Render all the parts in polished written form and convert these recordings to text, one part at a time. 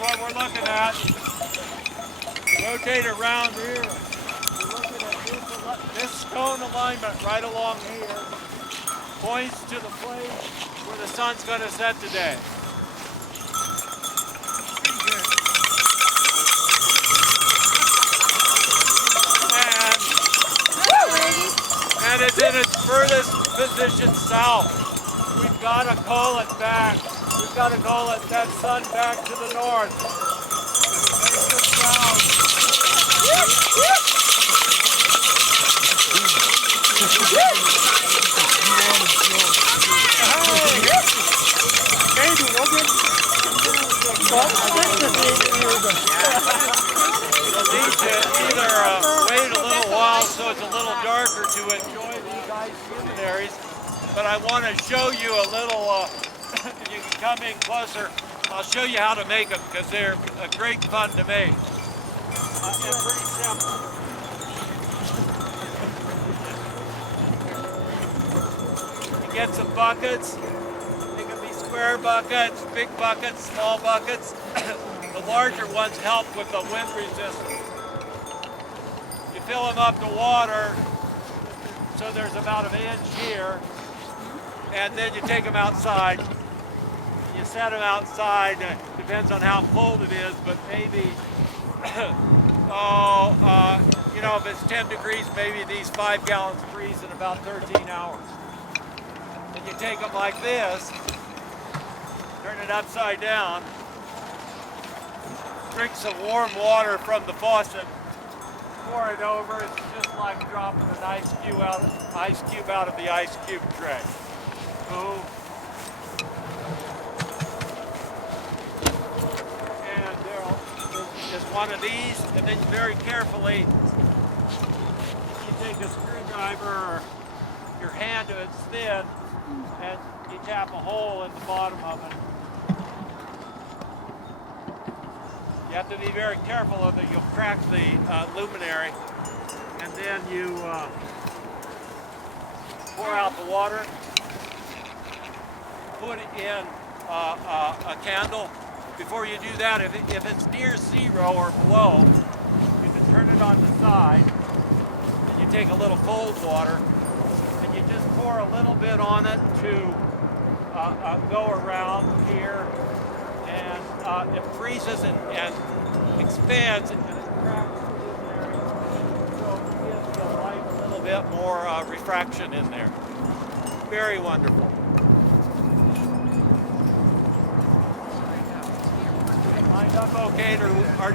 what we're looking at. Rotate around here. We're looking at this stone alignment right along here. Points to the place where the sun's going to set today. And it's in its furthest position south. We've got to call it back. We've got to call it that sun back to the north. Face the south. You'll need to either wait a little while so it's a little darker to enjoy these ice luminaries, but I want to show you a little, if you can come in closer, I'll show you how to make them because they're a great fun to make. And pretty simple. You get some buckets. They can be square buckets, big buckets, small buckets. The larger ones help with the wind resistance. You fill them up to water, so there's about an inch here, and then you take them outside. You set them outside, depends on how cold it is, but maybe, you know, if it's 10 degrees, maybe these 5 gallons freeze in about 13 hours. And you take them like this, turn it upside down, drink some warm water from the faucet, pour it over. It's just like dropping an ice cube out of the ice cube tray. Boom. And there's one of these, and then very carefully, you take a screwdriver or your hand to its thin, and you tap a hole in the bottom of it. You have to be very careful of it. You'll crack the luminary, and then you pour out the water, put in a candle. Before you do that, if it's near 0 or below, you can turn it on the side, and you take a little cold water, and you just pour a little bit on it to go around here. And it freezes and expands and it cracks the luminary, so it gives the light a little bit more refraction in there. Very wonderful. Lined up okay, or I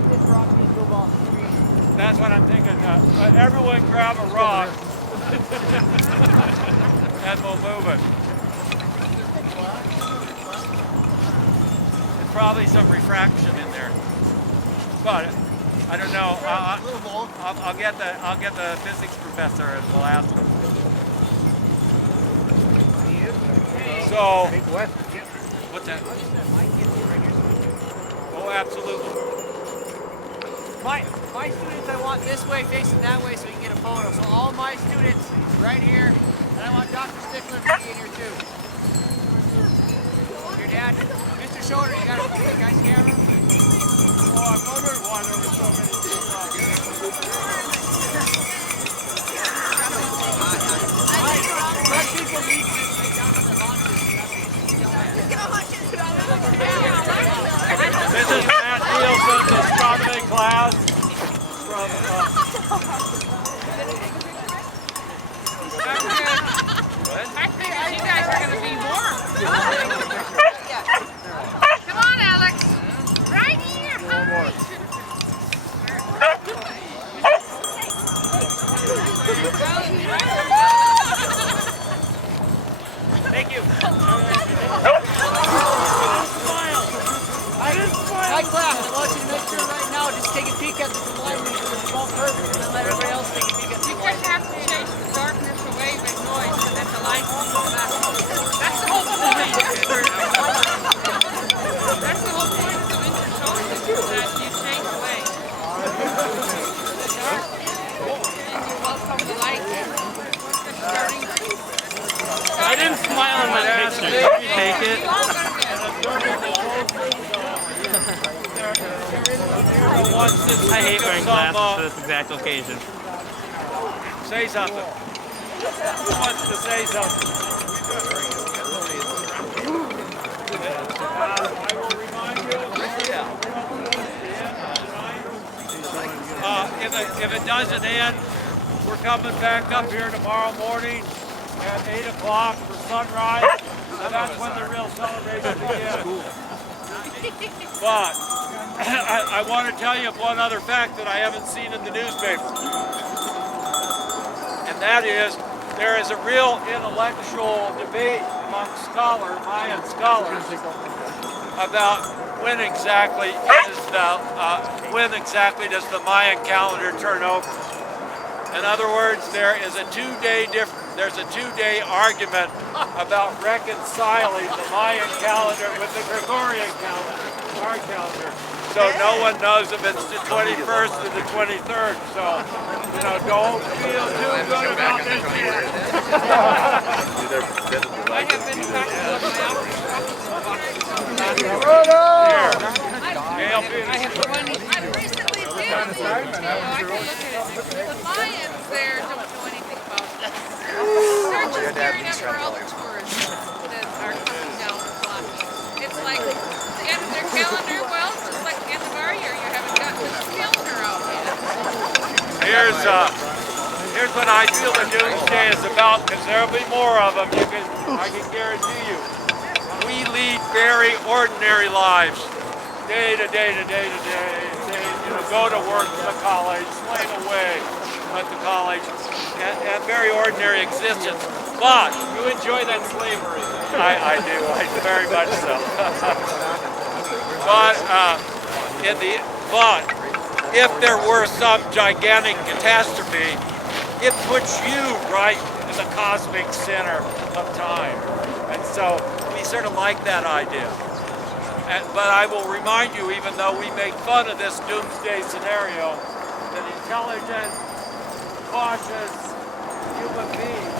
just rock these move off the screen. That's what I'm thinking. Everyone grab a rock and we'll move it. Probably some refraction in there, but I don't know. I'll get the physics professor and we'll ask him. So, what's that? Oh, absolutely. My students, I want this way facing that way so we can get a photo. So all my students right here, and I want Dr. Stickler to be in here too. Your dad. Mr. Schroeder, you got a guy's camera? Oh, I wondered why there were so many people out here. Let people meet you down on the launches. This is Matt Nielsen's astronomy class from I think you guys are going to be warm. Come on, Alex. Right here. one more. wants to I hate wearing some, glasses for this exact occasion. say something. Who wants to say something? I will remind you. If it doesn't end, we're coming back up here tomorrow morning at 8 o'clock for sunrise. And that's when the real celebration begins. But I want to tell you one other fact that I haven't seen in the newspaper. And that is, there is a real intellectual debate among scholars, Mayan scholars, about when exactly does the Mayan calendar turn over. In other words, there's a two-day argument about reconciling the Mayan calendar with the Gregorian calendar, our calendar. So no one knows if it's the 21st or the 23rd. So, don't feel too good about this year. I have been back to look my office. I have 20. I've recently been. I can look at it. The Mayans there don't know anything about it. They're just gearing up for all the tourists that are coming down the block. It's like the end of their calendar. Well, it's just like the end of our year. You haven't gotten the calendar out yet. Here's what I feel the doomsday is about, because there'll be more of them. I can guarantee you. We lead very ordinary lives, day to day to day to day. Go to work at the college, slave away at the college, and very ordinary existence. But you enjoy that slavery. I do, very much so. But if there were some gigantic catastrophe, it puts you right in the cosmic center of time. And so we sort of like that idea. But I will remind you, even though we make fun of this doomsday scenario, that intelligent, cautious human beings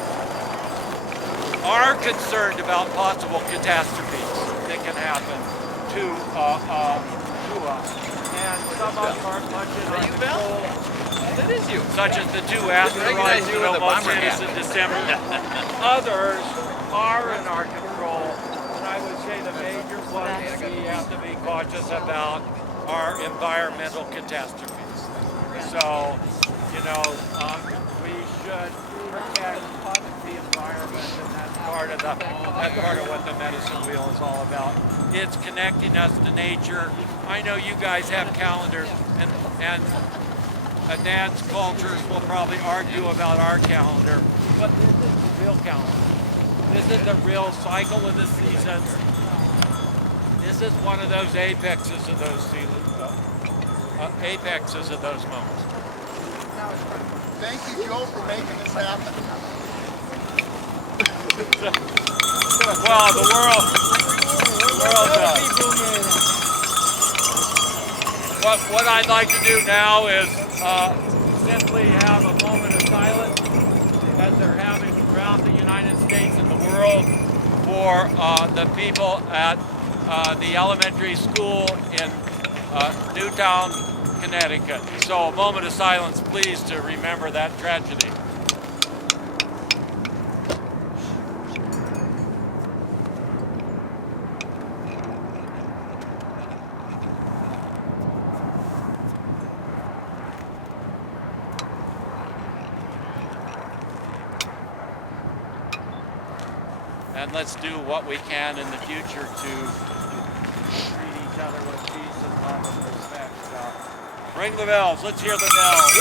are concerned about possible catastrophes that can happen to us. And some of them are much in our control. That is you. Such as the two asteroids that almost hit us in December. Others are in our control. I would say the major ones we have to be cautious about are environmental catastrophes. So, we should protect the environment, and that's part of what the medicine wheel is all about. It's connecting us to nature. I know you guys have calendars, and advanced cultures will probably argue about our calendar, but this is the real calendar. This is the real cycle of the seasons. This is one of those apexes of those seasons, apexes of those moments. Thank you, Joe, for making this happen. Well, the world what I'd like to do now is simply have a moment of silence, as they're having throughout the United States and the world, for the people at the elementary school in Newtown, Connecticut. So a moment of silence, please, to remember that tragedy. And let's do what we can in the future to treat each other with peace and love and respect. Ring the bells. Let's hear the bells.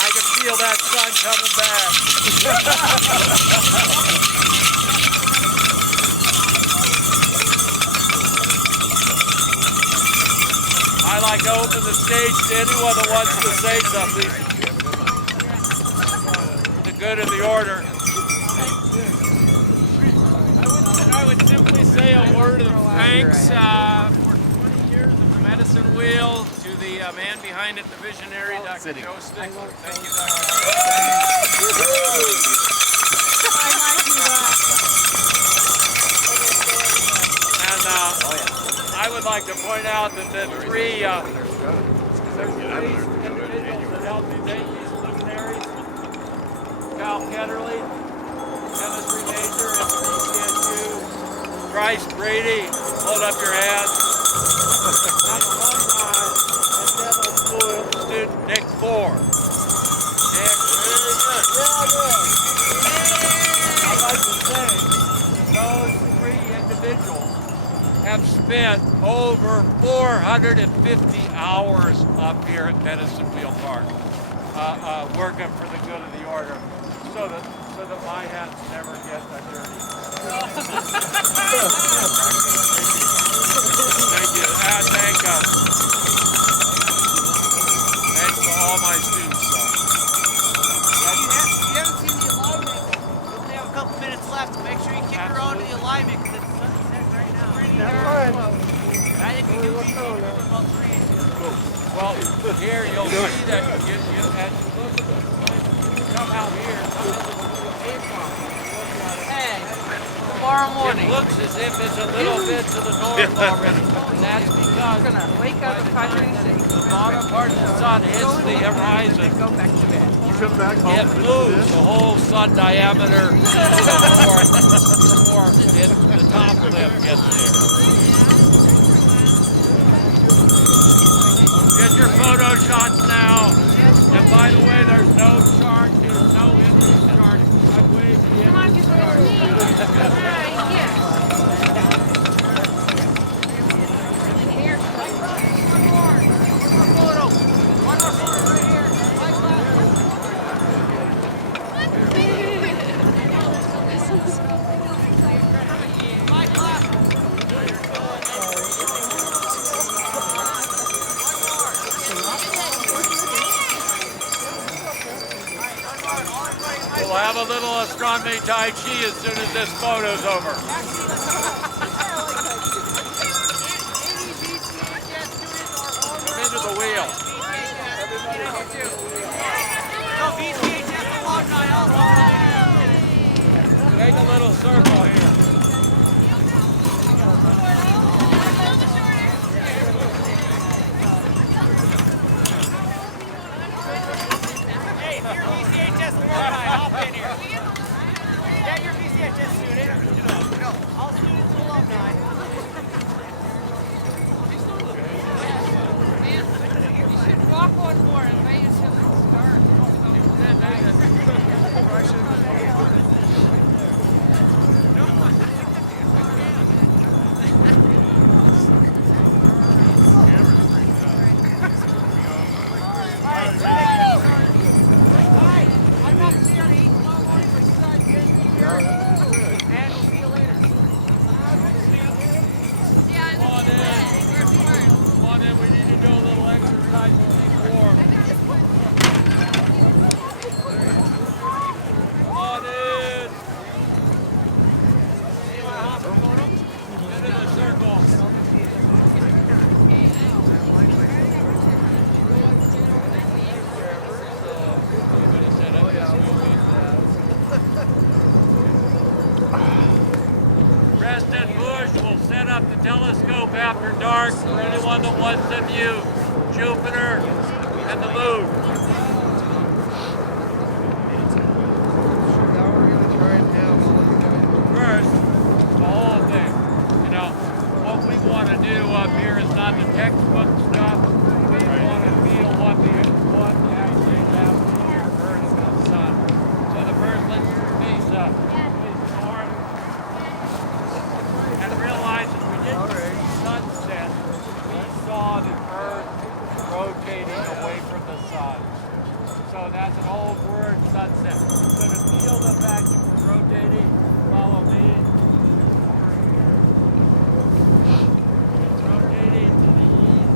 I can feel that sun coming back. I'd like to open the stage to anyone that wants to say something. For the good of the order. I would simply say a word of thanks for 20 years of the medicine wheel to the man behind it, the visionary, Dr. Joe Stickler. Thank you, Dr. would like to point out that the three individuals that helped me make these luminaries, Cal Ketterly, chemistry major at VCSU, Bryce Brady, hold up your hands, and alumni and demo school student Nick Ford. Nick, very good. I'd like to say those three individuals have spent over 450 hours up here at Medicine Wheel Park, working for the good of the order, so that my hands never get dirty. Thank you. Thanks to all my students. You haven't seen the alignment. We only have a couple minutes left. Make sure you kick her on to the alignment because it's sunset right now. I think we do about 3 inches. Well, here you'll see that you come out here. Hey, tomorrow morning. It looks as if it's a little bit to the north already. That's because We're gonna wake up at 5:36. the bottom part of the sun hits the horizon. Go back to bed. It moves the whole sun diameter to the north before the top lip gets there. Get your photo shots now. And by the way, there's no shark. There's no Indian shark. I've waved the Come on, Indian just shark. right here. And here. One more photo. One more photo right here. My class. We'll have a little astronomy tai chi as soon as this photo's over. Come into the wheel. No, VCHS alumni also. Make a little circle here. Hey, if you're VCHS alumni, hop in here. Yeah, you're VCHS student. No, all students are alumni. You should walk one more and wait until it starts. I'm not here to eat tomorrow morning, but you guys get here. And we'll see you later. Yeah, Come on in. Come on in. We need to do a little exercise to keep warm. Come on in. Into the circle. Preston Bush will set up the telescope after dark for anyone that wants to view Jupiter and the moon. First, the whole thing. You know, what we want to do up here is not the textbook stuff. We want to feel what actually happens here Earth and the sun. So the first, let's face north. And realize that we didn't see sunset, we saw the Earth rotating away from the sun. So that's an old word, sunset. So to feel the fact that we're rotating, follow me. It's rotating to the east.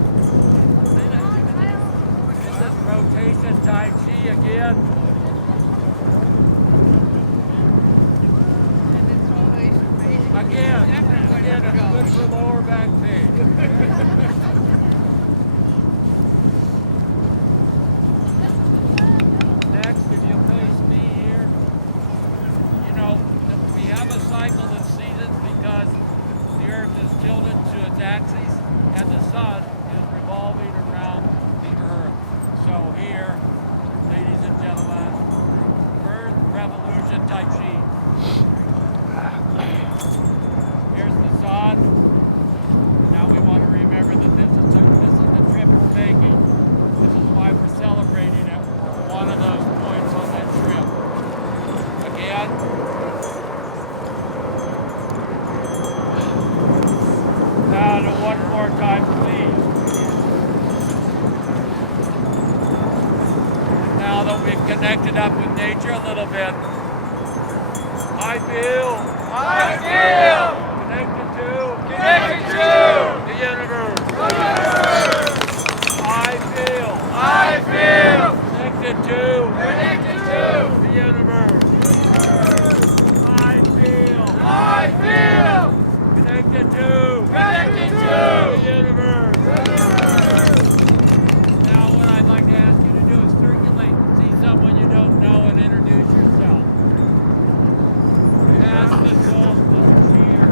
This is rotation tai chi again. Again, it's good for lower back pain. Next, if you face me here, you know, we have a cycle of seasons because the Earth is tilted to its axis. type sheet. Here's the sun. Now we want to remember that this is the trip we're making. This is why we're celebrating it. One of those points on that trip. Again. And one more time, please. Now that we've connected up with nature a little bit, I feel connected to the universe. I feel connected to the universe. I feel connected to the universe. Now what I'd like to ask you to do is circulate and see someone you don't know and introduce yourself. Ask the solstice cheer.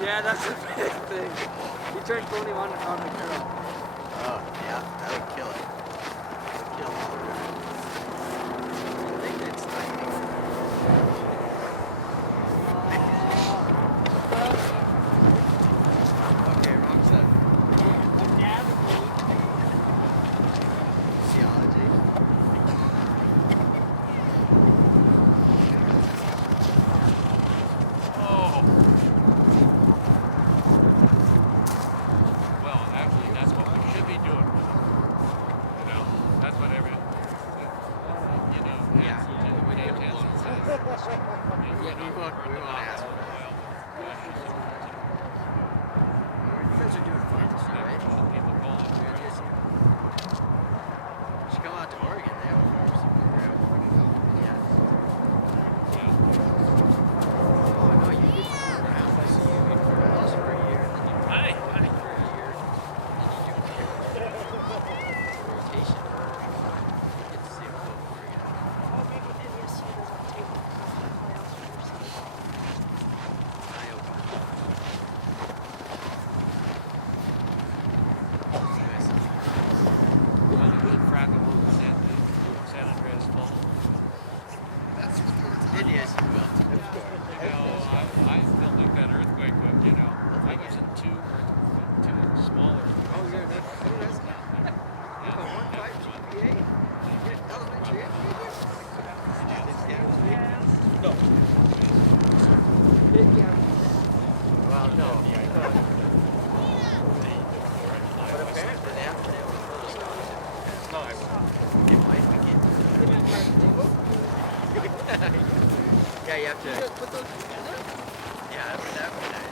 Yeah, that's a big thing. He turned 21 on the girl. Oh, yeah, that would kill it. Kill all of it. I think it's okay, wrong side. Theology. It might begin. Yeah, you have to. Put those together? Yeah, that would be nice.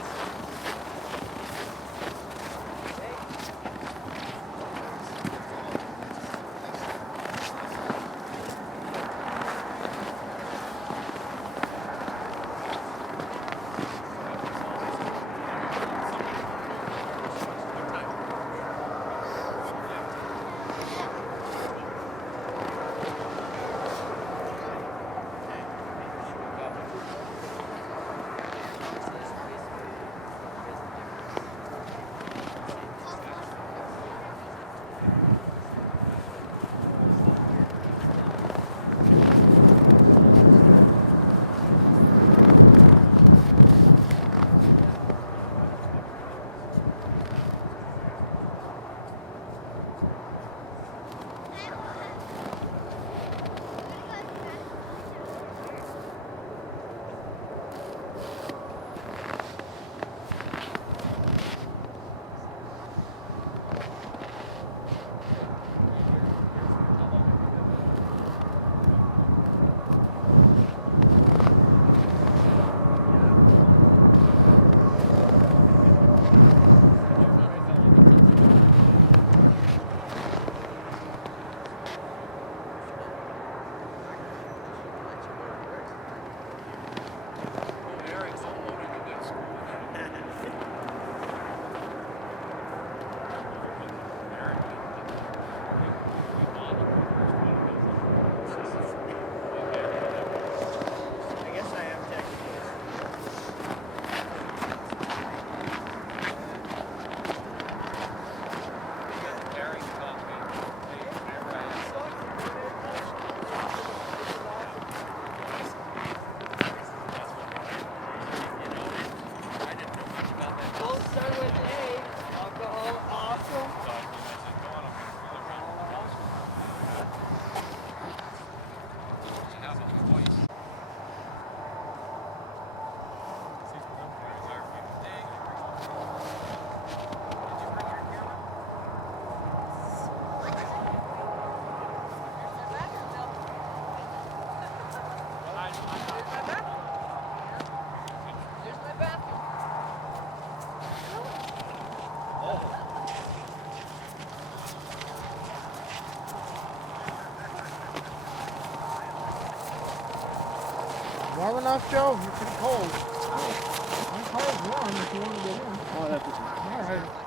I guess I am technically. We'll start with A. Alcohol, awesome. There's my bathroom. Warm enough, Joe? You're pretty cold. My car's warm if you want to get in. All right.